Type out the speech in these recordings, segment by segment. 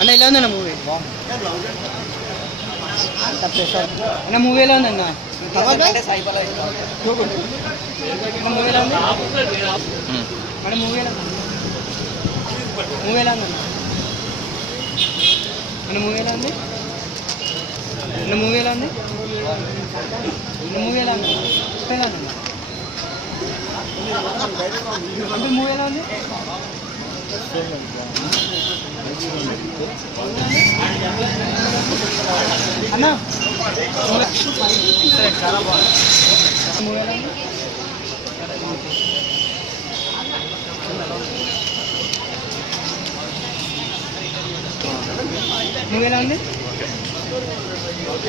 అన్న ఎలా ఉందన్న మూవీ? అన్న మూవీ ఎలా ఉందన్న? మూవీ ఎలా ఉంది? మన మూవీ ఎలా ఉంది? మూవీ ఎలా ఉందన్న? మన మూవీ ఎలా ఉంది? మన మూవీ ఎలా ఉంది? మన మూవీ ఎలా ఉంది? ఎలా ఉందన్న? అంటే మూవీ ఎలా ఉంది? అన్న చాలా బాగుంది. మూవీ ఎలా ఉంది? మూవీ ఎలా ఉంది?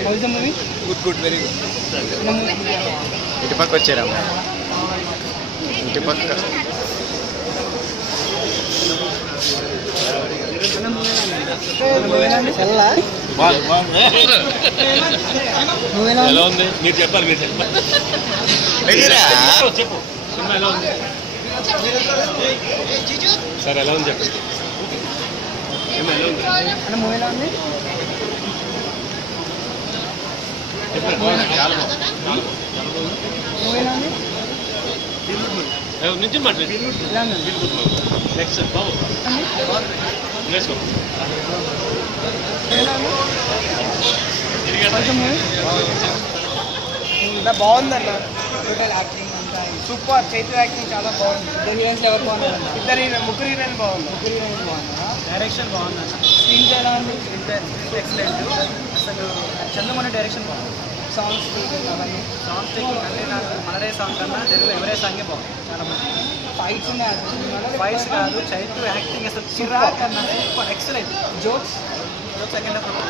House the movie? Good good very good. ఇటు పక్క వచ్చారా? ఇటు పక్క ఎలా ఉంది? మీరు చెప్పాలి, మీరు చెప్పాలి. చెప్పు సినిమా ఎలా ఉంది సార్? ఎలా ఉంది చెప్పండి. సినిమా ఎలా ఉంది? మూవీ ఎలా ఉంది? చాలా మూవీ ఎలా ఉంది? నుంచి మాట్లాడి ఎలా ఉంది? నెక్స్ట్ బాబు నేర్చుకో. బాగుందన్న. టోటల్ యాక్టింగ్ అంతా సూపర్. చైతు యాక్టింగ్ చాలా బాగుంది. ఇద్దరు హీరోయిన్స్ ఎవరు బాగున్నారు? ముగ్గురు హీరోయిన్ బాగుంది. ముగ్గురు హీరోయిన్స్ బాగుందా? డైరెక్షన్ బాగుందన్న. స్క్రీన్ ప్లే ఎలా ఉంది? ఎక్సలెంట్. అసలు చంద్రమణ డైరెక్షన్ బాగుంది. సాంగ్స్ అవన్నీ సాంగ్స్ అంటే నాకు మనరే సాంగ్ కన్నా తెలుగులో ఎవరే సాంగే బాగుంది. చాలా మంది ఫైట్స్ ఉన్నాయి. ఫైట్స్ కాదు, చైతు యాక్టింగ్ అసలు చిరాక్ అన్న ఎక్సలెంట్. Jokes second half